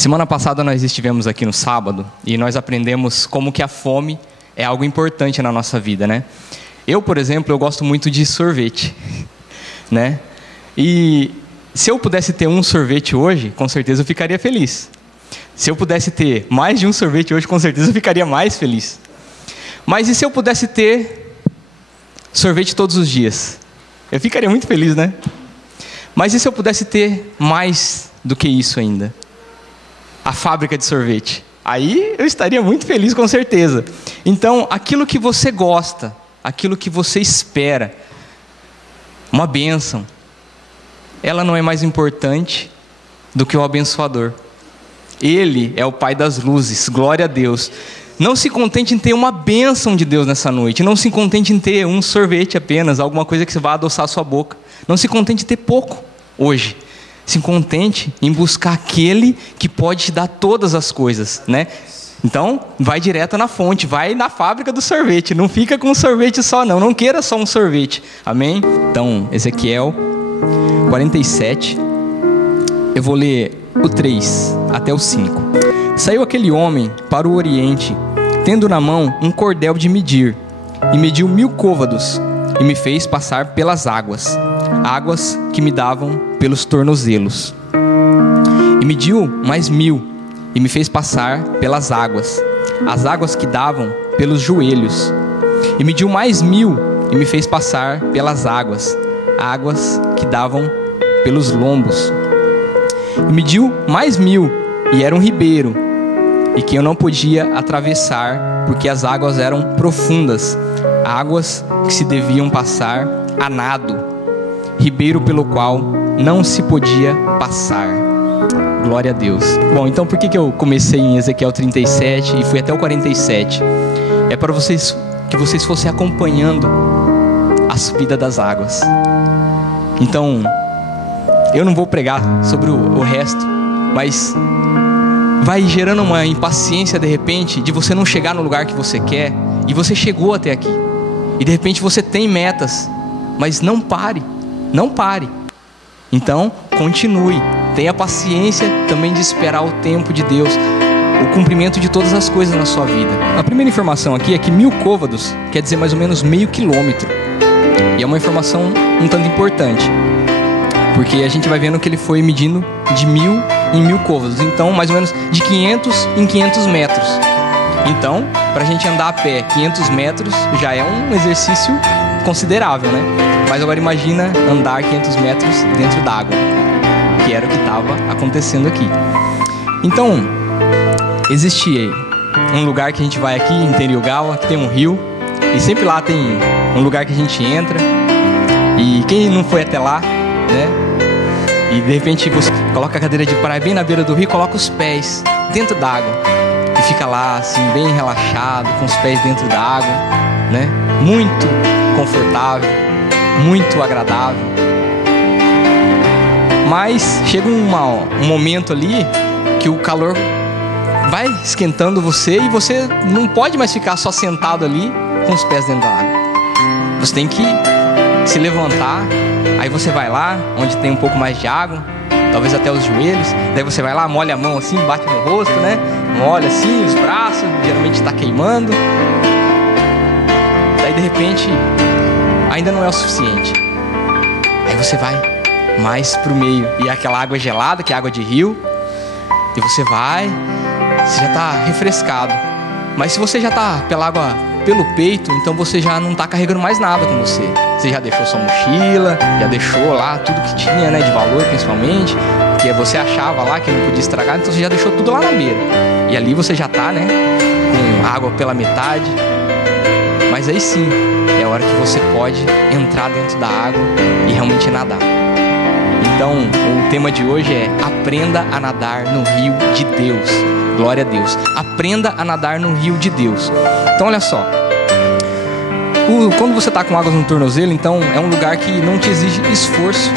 Semana passada nós estivemos aqui no sábado e nós aprendemos como que a fome é algo importante na nossa vida, né? Eu, por exemplo, eu gosto muito de sorvete, né? E se eu pudesse ter um sorvete hoje, com certeza eu ficaria feliz. Se eu pudesse ter mais de um sorvete hoje, com certeza eu ficaria mais feliz. Mas e se eu pudesse ter sorvete todos os dias? Eu ficaria muito feliz, né? Mas e se eu pudesse ter mais do que isso ainda? A fábrica de sorvete. Aí eu estaria muito feliz, com certeza. Então, aquilo que você gosta, aquilo que você espera, uma bênção, ela não é mais importante do que o abençoador. Ele é o Pai das luzes, glória a Deus. Não se contente em ter uma bênção de Deus nessa noite. Não se contente em ter um sorvete apenas, alguma coisa que você vá adoçar a sua boca. Não se contente em ter pouco hoje. Se contente em buscar aquele que pode te dar todas as coisas, né? Então, vai direto na fonte, vai na fábrica do sorvete. Não fica com um sorvete só, não. Não queira só um sorvete. Amém? Então, Ezequiel 47. Eu vou ler o 3 até o 5. Saiu aquele homem para o oriente, tendo na mão um cordel de medir, e mediu 1000 côvados, e me fez passar pelas águas, águas que me davam pelos tornozelos. E mediu mais 1000, e me fez passar pelas águas, as águas que davam pelos joelhos. E mediu mais 1000, e me fez passar pelas águas, águas que davam pelos lombos. E mediu mais 1000, e era um ribeiro, e que eu não podia atravessar, porque as águas eram profundas, águas que se deviam passar a nado, ribeiro pelo qual não se podia passar. Glória a Deus. Bom, então por que eu comecei em Ezequiel 37 e fui até o 47? É para vocês, que vocês fossem acompanhando a subida das águas. Então, eu não vou pregar sobre o resto, mas vai gerando uma impaciência de repente de você não chegar no lugar que você quer, e você chegou até aqui, e de repente você tem metas, mas não pare. Então, continue, tenha paciência também de esperar o tempo de Deus, o cumprimento de todas as coisas na sua vida. A primeira informação aqui é que 1000 côvados quer dizer mais ou menos meio quilômetro, e é uma informação um tanto importante, porque a gente vai vendo que ele foi medindo de 1000 em 1000 côvados, então mais ou menos de 500 em 500 metros. Então, para a gente andar a pé 500 metros já é um exercício considerável, né? Mas agora imagina andar 500 metros dentro d'água, que era o que estava acontecendo aqui. Então, existe um lugar que a gente vai aqui em Teriugawa, que tem um rio, e sempre lá tem um lugar que a gente entra, e quem não foi até lá, né? E de repente você coloca a cadeira de praia bem na beira do rio, coloca os pés dentro d'água e fica lá assim bem relaxado, com os pés dentro d'água, né? Muito confortável, muito agradável. Mas chega um momento ali que o calor vai esquentando você e você não pode mais ficar só sentado ali com os pés dentro da água. Você tem que se levantar, aí você vai lá onde tem um pouco mais de água, talvez até os joelhos, daí você vai lá, molha a mão assim, bate no rosto, né? Molha assim os braços, geralmente está queimando. Daí de repente ainda não é o suficiente, aí você vai mais pro meio, e é aquela água gelada, que é água de rio, e você já está refrescado. Mas se você já está pela água pelo peito, então você já não está carregando mais nada com você. Você já deixou sua mochila, já deixou lá tudo que tinha, né, de valor principalmente, que você achava lá que não podia estragar, então você já deixou tudo lá na beira. E ali você já está, né, com água pela metade. Mas aí sim, é a hora que você pode entrar dentro da água e realmente nadar. Então, o tema de hoje é: aprenda a nadar no rio de Deus. Glória a Deus. Aprenda a nadar no rio de Deus. Então, olha só. Quando você está com água no tornozelo, então é um lugar que não te exige esforço.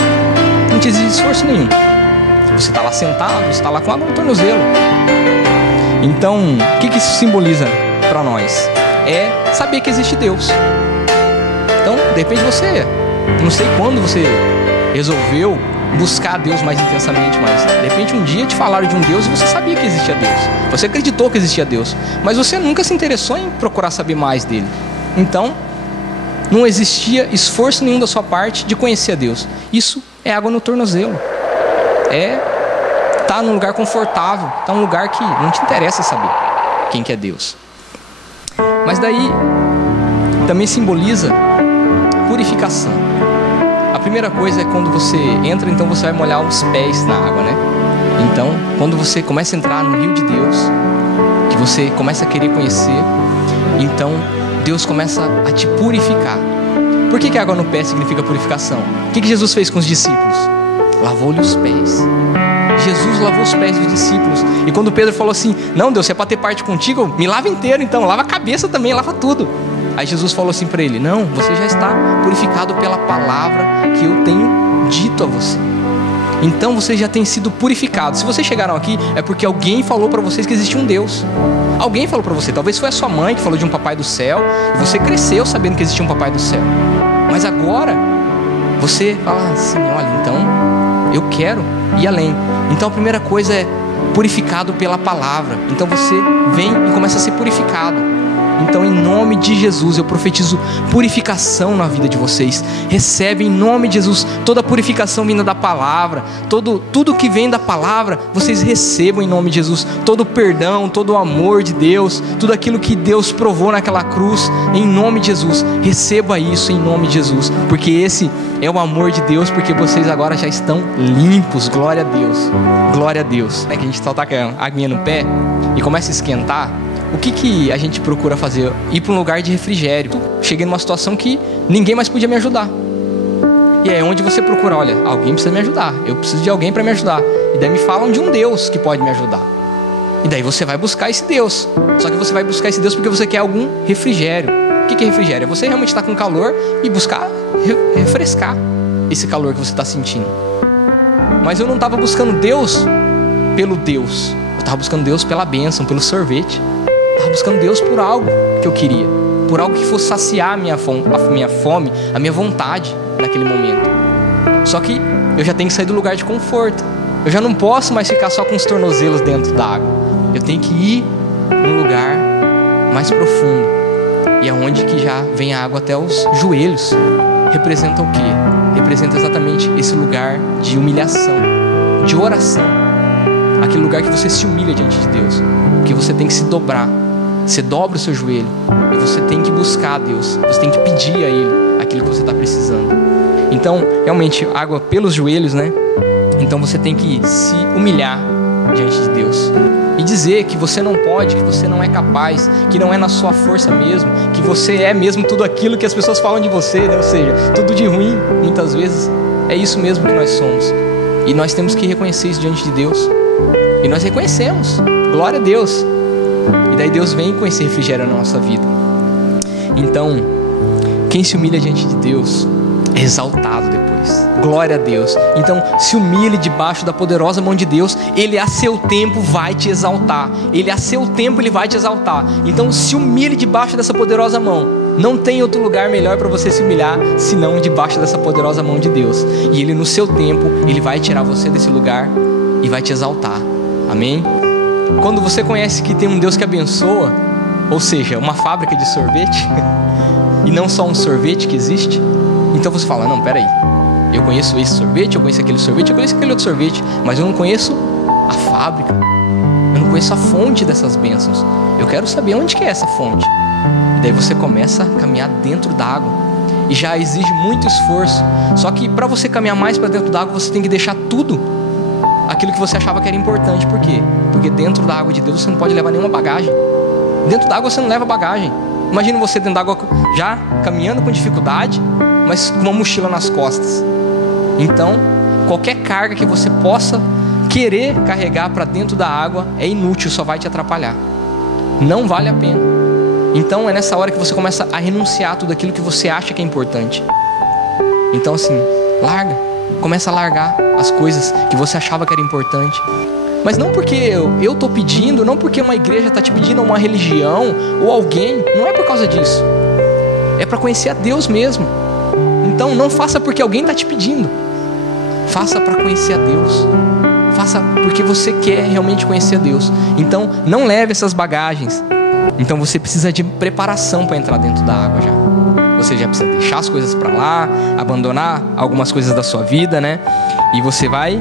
Não te exige esforço nenhum. Você está lá sentado, você está lá com água no tornozelo. Então, o que isso simboliza para nós? É saber que existe Deus. Então, de repente você, não sei quando você resolveu buscar a Deus mais intensamente, mas de repente um dia te falaram de um Deus e você sabia que existia Deus. Você acreditou que existia Deus, mas você nunca se interessou em procurar saber mais dele. Então, não existia esforço nenhum da sua parte de conhecer a Deus. Isso é água no tornozelo. Tá num lugar confortável, tá num lugar que não te interessa saber quem que é Deus. Mas daí também simboliza purificação. A primeira coisa é quando você entra, então você vai molhar os pés na água, né? Então, quando você começa a entrar no rio de Deus, que você começa a querer conhecer, então Deus começa a te purificar. Por que água no pé significa purificação? O que Jesus fez com os discípulos? Lavou-lhe os pés. Jesus lavou os pés dos discípulos. E quando Pedro falou assim: não, Deus, se é para ter parte contigo, me lava inteiro então, lava a cabeça também, lava tudo. Aí Jesus falou assim para ele: não, você já está purificado pela palavra que eu tenho dito a você. Então vocês já têm sido purificados. Se vocês chegaram aqui, é porque alguém falou para vocês que existe um Deus. Alguém falou para você, talvez foi a sua mãe que falou de um papai do céu, e você cresceu sabendo que existia um papai do céu. Mas agora, você fala assim: olha, então eu quero ir além. Então a primeira coisa é purificado pela palavra. Então você vem e começa a ser purificado. Então, em nome de Jesus, eu profetizo purificação na vida de vocês. Recebe em nome de Jesus toda a purificação vinda da palavra, tudo que vem da palavra, vocês recebam em nome de Jesus. Todo o perdão, todo o amor de Deus, tudo aquilo que Deus provou naquela cruz, em nome de Jesus. Receba isso em nome de Jesus, porque esse é o amor de Deus, porque vocês agora já estão limpos. Glória a Deus, glória a Deus. É que a gente só tá com a aguinha no pé e começa a esquentar. O que a gente procura fazer? Ir para um lugar de refrigério. Cheguei numa situação que ninguém mais podia me ajudar. E é onde você procura: olha, alguém precisa me ajudar. Eu preciso de alguém para me ajudar. E daí me falam de um Deus que pode me ajudar. E daí você vai buscar esse Deus. Só que você vai buscar esse Deus porque você quer algum refrigério. O que é refrigério? É você realmente estar com calor e buscar refrescar esse calor que você está sentindo. Mas eu não estava buscando Deus pelo Deus. Eu estava buscando Deus pela bênção, pelo sorvete. Estava buscando Deus por algo que eu queria, por algo que fosse saciar a minha fome, a minha vontade naquele momento. Só que eu já tenho que sair do lugar de conforto. Eu já não posso mais ficar só com os tornozelos dentro da água. Eu tenho que ir num lugar mais profundo. E é onde que já vem a água até os joelhos. Representa o quê? Representa exatamente esse lugar de humilhação, de oração. Aquele lugar que você se humilha diante de Deus, que você tem que se dobrar. Você dobra o seu joelho e você tem que buscar a Deus. Você tem que pedir a Ele aquilo que você está precisando. Então, realmente, água pelos joelhos, né? Então você tem que se humilhar diante de Deus e dizer que você não pode, que você não é capaz, que não é na sua força mesmo, que você é mesmo tudo aquilo que as pessoas falam de você, né? Ou seja, tudo de ruim, muitas vezes. É isso mesmo que nós somos. E nós temos que reconhecer isso diante de Deus. E nós reconhecemos. Glória a Deus. E daí Deus vem com esse refrigério na nossa vida. Então, quem se humilha diante de Deus é exaltado depois. Glória a Deus. Então, se humilhe debaixo da poderosa mão de Deus. Ele a seu tempo vai te exaltar. Ele a seu tempo ele vai te exaltar. Então, se humilhe debaixo dessa poderosa mão. Não tem outro lugar melhor para você se humilhar senão debaixo dessa poderosa mão de Deus. E Ele no seu tempo, Ele vai tirar você desse lugar e vai te exaltar. Amém? Quando você conhece que tem um Deus que abençoa, ou seja, uma fábrica de sorvete, e não só um sorvete que existe, então você fala: não, peraí, eu conheço esse sorvete, eu conheço aquele sorvete, eu conheço aquele outro sorvete, mas eu não conheço a fábrica, eu não conheço a fonte dessas bênçãos. Eu quero saber onde que é essa fonte. E daí você começa a caminhar dentro d'água, e já exige muito esforço. Só que para você caminhar mais para dentro d'água, você tem que deixar tudo aquilo que você achava que era importante. Por quê? Porque dentro da água de Deus você não pode levar nenhuma bagagem. Dentro da água você não leva bagagem. Imagina você dentro da água já caminhando com dificuldade, mas com uma mochila nas costas. Então, qualquer carga que você possa querer carregar para dentro da água é inútil, só vai te atrapalhar. Não vale a pena. Então é nessa hora que você começa a renunciar tudo aquilo que você acha que é importante. Então assim, larga. Começa a largar as coisas que você achava que era importante. Mas não porque eu estou pedindo, não porque uma igreja está te pedindo, ou uma religião, ou alguém. Não é por causa disso. É para conhecer a Deus mesmo. Então não faça porque alguém está te pedindo. Faça para conhecer a Deus. Faça porque você quer realmente conhecer a Deus. Então, não leve essas bagagens. Então, você precisa de preparação para entrar dentro da água já. Você já precisa deixar as coisas para lá, abandonar algumas coisas da sua vida, né? E você vai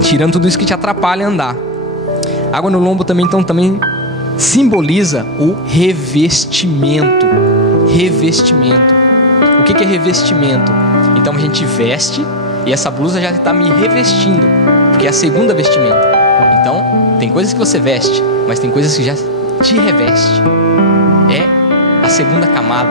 tirando tudo isso que te atrapalha a andar. Água no lombo também, então, também simboliza o revestimento. Revestimento. O que é revestimento? Então a gente veste e essa blusa já está me revestindo, porque é a segunda vestimenta. Então, tem coisas que você veste, mas tem coisas que já te reveste. É a segunda camada,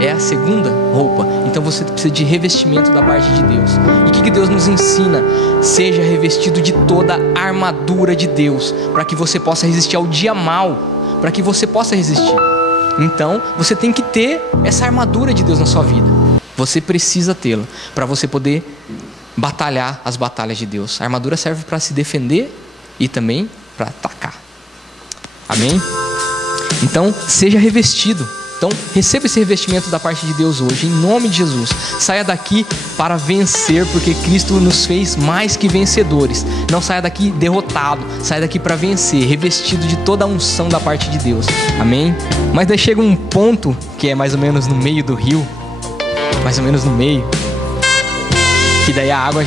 é a segunda roupa. Então você precisa de revestimento da parte de Deus. E o que Deus nos ensina? Seja revestido de toda a armadura de Deus, para que você possa resistir ao dia mau, para que você possa resistir. Então, você tem que ter essa armadura de Deus na sua vida. Você precisa tê-la para você poder batalhar as batalhas de Deus. A armadura serve para se defender e também para atacar. Amém? Então, seja revestido. Então, receba esse revestimento da parte de Deus hoje, em nome de Jesus. Saia daqui para vencer, porque Cristo nos fez mais que vencedores. Não saia daqui derrotado, saia daqui para vencer, revestido de toda a unção da parte de Deus. Amém? Mas daí chega um ponto, que é mais ou menos no meio do rio, mais ou menos no meio, que daí a água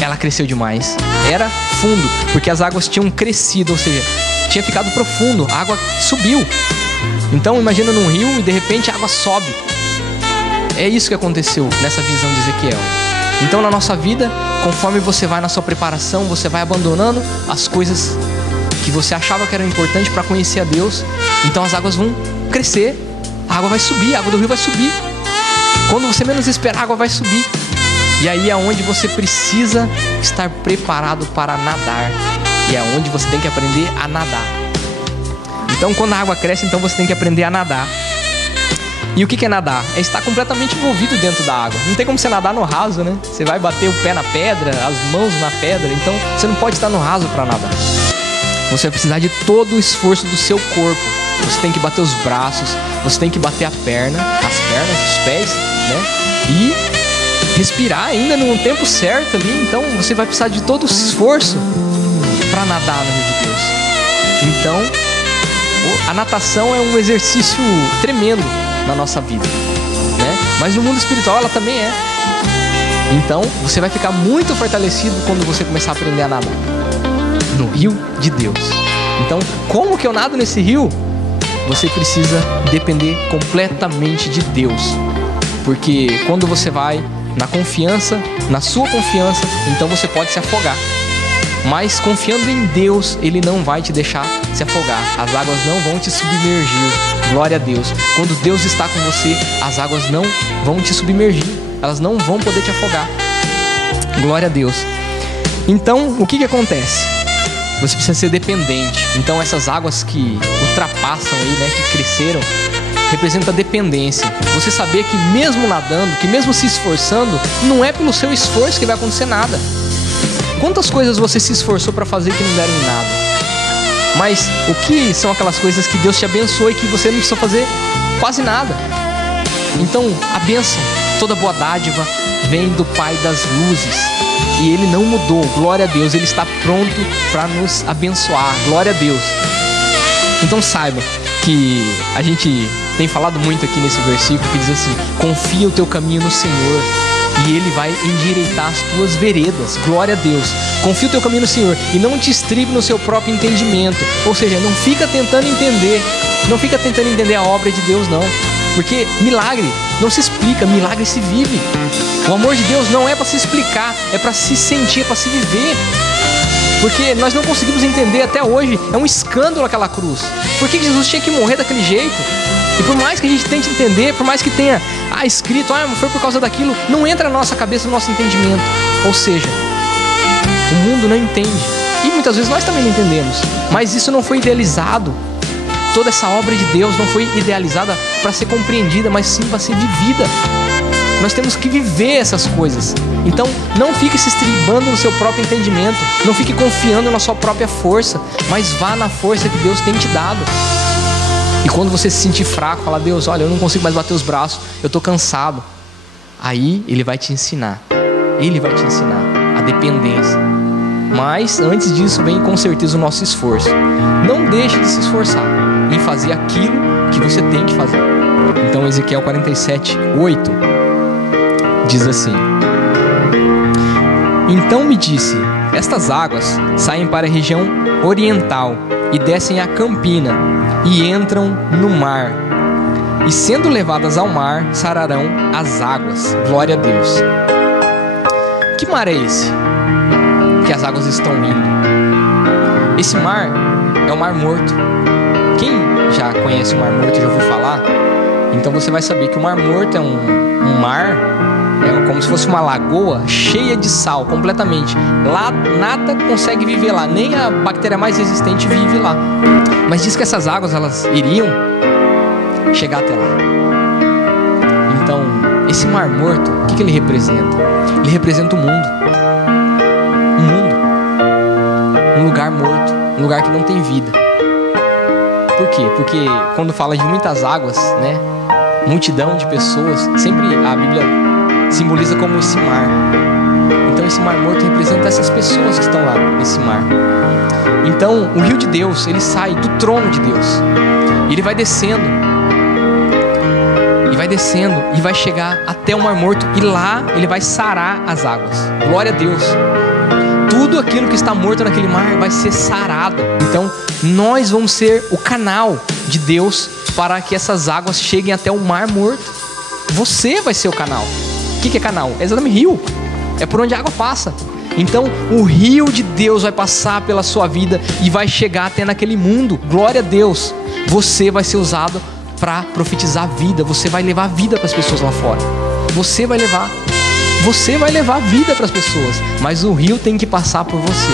ela cresceu demais. Era fundo, porque as águas tinham crescido, ou seja, tinha ficado profundo, a água subiu. Então imagina num rio e de repente a água sobe. É isso que aconteceu nessa visão de Ezequiel. Então na nossa vida, conforme você vai na sua preparação, você vai abandonando as coisas que você achava que eram importantes para conhecer a Deus. Então as águas vão crescer, a água vai subir, a água do rio vai subir. Quando você menos esperar, a água vai subir. E aí é onde você precisa estar preparado para nadar. E é onde você tem que aprender a nadar. Então quando a água cresce, então você tem que aprender a nadar. E o que é nadar? É estar completamente envolvido dentro da água. Não tem como você nadar no raso, né? Você vai bater o pé na pedra, as mãos na pedra. Então você não pode estar no raso para nadar. Você vai precisar de todo o esforço do seu corpo. Você tem que bater os braços, você tem que bater as pernas, os pés, né? E respirar ainda no tempo certo ali. Então você vai precisar de todo o esforço para nadar no rio de Deus. Então a natação é um exercício tremendo na nossa vida, né? Mas no mundo espiritual ela também é. Então você vai ficar muito fortalecido quando você começar a aprender a nadar no rio de Deus. Então, como que eu nado nesse rio? Você precisa depender completamente de Deus. Porque quando você vai na confiança, na sua confiança, então você pode se afogar. Mas confiando em Deus, Ele não vai te deixar se afogar. As águas não vão te submergir. Glória a Deus. Quando Deus está com você, as águas não vão te submergir. Elas não vão poder te afogar. Glória a Deus. Então, o que acontece? Você precisa ser dependente. Então, essas águas que ultrapassam aí, né, que cresceram, representa dependência. Você saber que mesmo nadando, que mesmo se esforçando, não é pelo seu esforço que vai acontecer nada. Quantas coisas você se esforçou para fazer que não deram em nada? Mas o que são aquelas coisas que Deus te abençoou e que você não precisa fazer quase nada? Então, a bênção, toda boa dádiva, vem do Pai das luzes. E Ele não mudou, glória a Deus. Ele está pronto para nos abençoar, glória a Deus. Então saiba que a gente tem falado muito aqui nesse versículo que diz assim: confia o teu caminho no Senhor e Ele vai endireitar as tuas veredas. Glória a Deus. Confia o teu caminho no Senhor e não te estribe no seu próprio entendimento. Ou seja, não fica tentando entender. Não fica tentando entender a obra de Deus, não. Porque milagre não se explica, milagre se vive. O amor de Deus não é para se explicar, é para se sentir, é para se viver. Porque nós não conseguimos entender até hoje. É um escândalo aquela cruz. Por que Jesus tinha que morrer daquele jeito? E por mais que a gente tente entender, por mais que tenha escrito, foi por causa daquilo, não entra na nossa cabeça, no nosso entendimento. Ou seja, o mundo não entende. E muitas vezes nós também não entendemos. Mas isso não foi idealizado. Toda essa obra de Deus não foi idealizada para ser compreendida, mas sim para ser vivida. Nós temos que viver essas coisas. Então, não fique se estribando no seu próprio entendimento. Não fique confiando na sua própria força, mas vá na força que Deus tem te dado. E quando você se sentir fraco, fala: Deus, olha, eu não consigo mais bater os braços, eu estou cansado. Aí Ele vai te ensinar. Ele vai te ensinar a dependência. Mas antes disso vem com certeza o nosso esforço. Não deixe de se esforçar em fazer aquilo que você tem que fazer. Então Ezequiel 47:8 diz assim: então me disse, estas águas saem para a região oriental e descem a campina e entram no mar. E sendo levadas ao mar, sararão as águas. Glória a Deus. Que mar é esse que as águas estão indo? Esse mar é o Mar Morto. Quem já conhece o Mar Morto, já ouviu falar? Então você vai saber que o Mar Morto é um mar, é como se fosse uma lagoa cheia de sal, completamente. Lá nada consegue viver lá, nem a bactéria mais resistente vive lá. Mas diz que essas águas, elas iriam chegar até lá. Então, esse Mar Morto, o que ele representa? Ele representa o mundo. Um mundo. Um lugar morto. Um lugar que não tem vida. Por quê? Porque quando fala de muitas águas, né? Multidão de pessoas, sempre a Bíblia simboliza como esse mar. Então esse Mar Morto representa essas pessoas que estão lá nesse mar. Então o rio de Deus, ele sai do trono de Deus. E ele vai descendo. E vai descendo e vai chegar até o Mar Morto. E lá ele vai sarar as águas. Glória a Deus. Tudo aquilo que está morto naquele mar vai ser sarado. Então nós vamos ser o canal de Deus para que essas águas cheguem até o Mar Morto. Você vai ser o canal. O que é canal? É exatamente rio. É por onde a água passa. Então o rio de Deus vai passar pela sua vida e vai chegar até naquele mundo. Glória a Deus. Você vai ser usado para profetizar vida. Você vai levar vida para as pessoas lá fora. Você vai levar vida para as pessoas. Mas o rio tem que passar por você.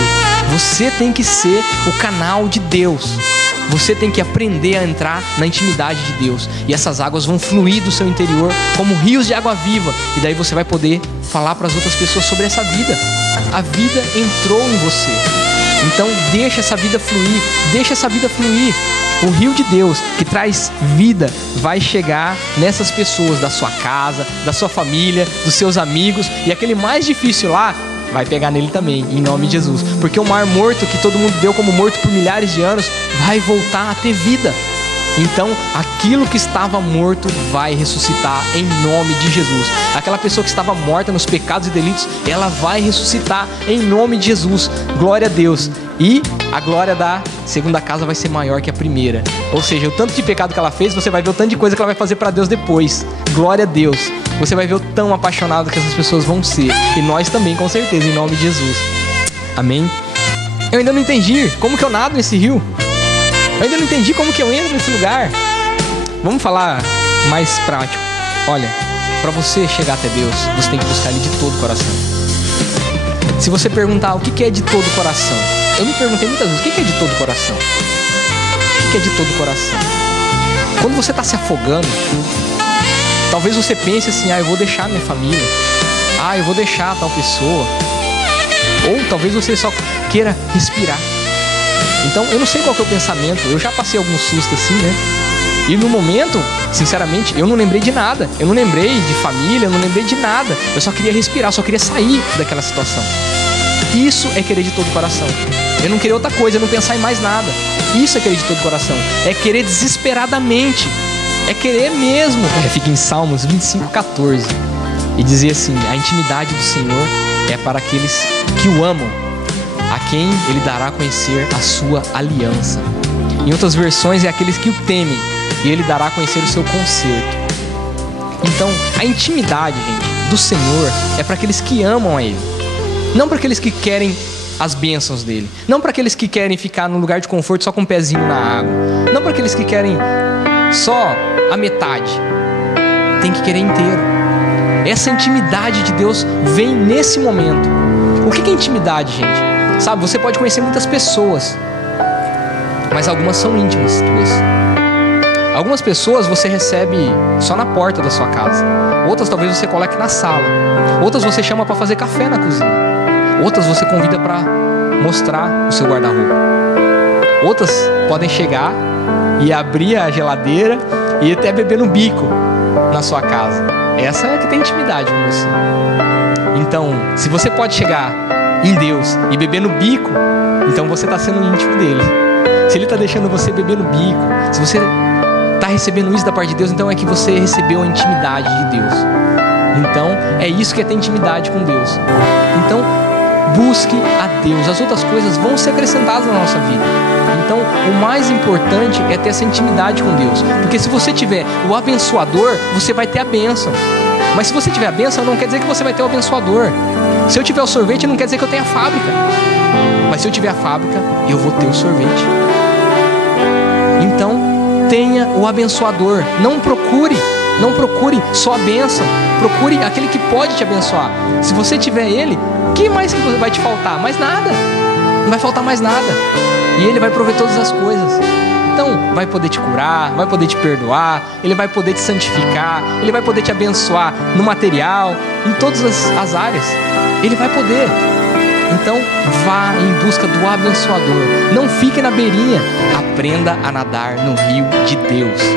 Você tem que ser o canal de Deus. Você tem que aprender a entrar na intimidade de Deus. E essas águas vão fluir do seu interior como rios de água viva. E daí você vai poder falar para as outras pessoas sobre essa vida. A vida entrou em você. Então deixa essa vida fluir. Deixa essa vida fluir. O rio de Deus que traz vida vai chegar nessas pessoas da sua casa, da sua família, dos seus amigos. E aquele mais difícil lá vai pegar nele também, em nome de Jesus. Porque o Mar Morto, que todo mundo deu como morto por milhares de anos, vai voltar a ter vida. Então, aquilo que estava morto vai ressuscitar em nome de Jesus. Aquela pessoa que estava morta nos pecados e delitos, ela vai ressuscitar em nome de Jesus. Glória a Deus. E a glória da segunda casa vai ser maior que a primeira. Ou seja, o tanto de pecado que ela fez, você vai ver o tanto de coisa que ela vai fazer para Deus depois. Glória a Deus. Você vai ver o tão apaixonado que essas pessoas vão ser. E nós também, com certeza, em nome de Jesus. Amém? Eu ainda não entendi como que eu nado nesse rio. Eu ainda não entendi como que eu entro nesse lugar. Vamos falar mais prático. Olha, para você chegar até Deus, você tem que buscar Ele de todo o coração. Se você perguntar o que é de todo o coração, eu me perguntei muitas vezes, o que é de todo o coração? O que é de todo o coração? Quando você está se afogando, talvez você pense assim, eu vou deixar minha família. Eu vou deixar tal pessoa. Ou talvez você só queira respirar. Então, eu não sei qual que é o pensamento. Eu já passei algum susto assim, né? E no momento, sinceramente, eu não lembrei de nada. Eu não lembrei de família, eu não lembrei de nada. Eu só queria respirar, só queria sair daquela situação. Isso é querer de todo o coração. Eu não queria outra coisa, eu não pensar em mais nada. Isso é querer de todo o coração. É querer desesperadamente. É querer mesmo. Fica em Salmos 25:14. E dizia assim, a intimidade do Senhor é para aqueles que o amam, a quem Ele dará a conhecer a sua aliança. Em outras versões, é aqueles que o temem, e Ele dará a conhecer o seu conserto. Então, a intimidade, gente, do Senhor é para aqueles que amam a Ele. Não para aqueles que querem as bênçãos dEle. Não para aqueles que querem ficar num lugar de conforto só com um pezinho na água. Não para aqueles que querem só a metade. Tem que querer inteiro. Essa intimidade de Deus vem nesse momento. O que é intimidade, gente? Sabe, você pode conhecer muitas pessoas, mas algumas são íntimas tuas. Algumas pessoas você recebe só na porta da sua casa. Outras talvez você coloque na sala. Outras você chama para fazer café na cozinha. Outras você convida para mostrar o seu guarda-roupa. Outras podem chegar e abrir a geladeira e até beber no bico na sua casa. Essa é que tem intimidade com você. Então, se você pode chegar em Deus e beber no bico, então você está sendo íntimo dele. Se ele está deixando você beber no bico, se você está recebendo isso da parte de Deus, então é que você recebeu a intimidade de Deus. Então, é isso que é ter intimidade com Deus. Então, busque a Deus. As outras coisas vão ser acrescentadas na nossa vida. Então, o mais importante é ter essa intimidade com Deus. Porque se você tiver o abençoador, você vai ter a bênção. Mas se você tiver a bênção, não quer dizer que você vai ter o abençoador. Se eu tiver o sorvete, não quer dizer que eu tenha a fábrica. Mas se eu tiver a fábrica, eu vou ter o sorvete. Então, tenha o abençoador. Não procure só a bênção. Procure aquele que pode te abençoar. Se você tiver ele, o que mais que vai te faltar? Mais nada. Não vai faltar mais nada. E ele vai prover todas as coisas. Então, vai poder te curar, vai poder te perdoar, ele vai poder te santificar, ele vai poder te abençoar no material, em todas as áreas. Ele vai poder. Então, vá em busca do abençoador. Não fique na beirinha. Aprenda a nadar no rio de Deus.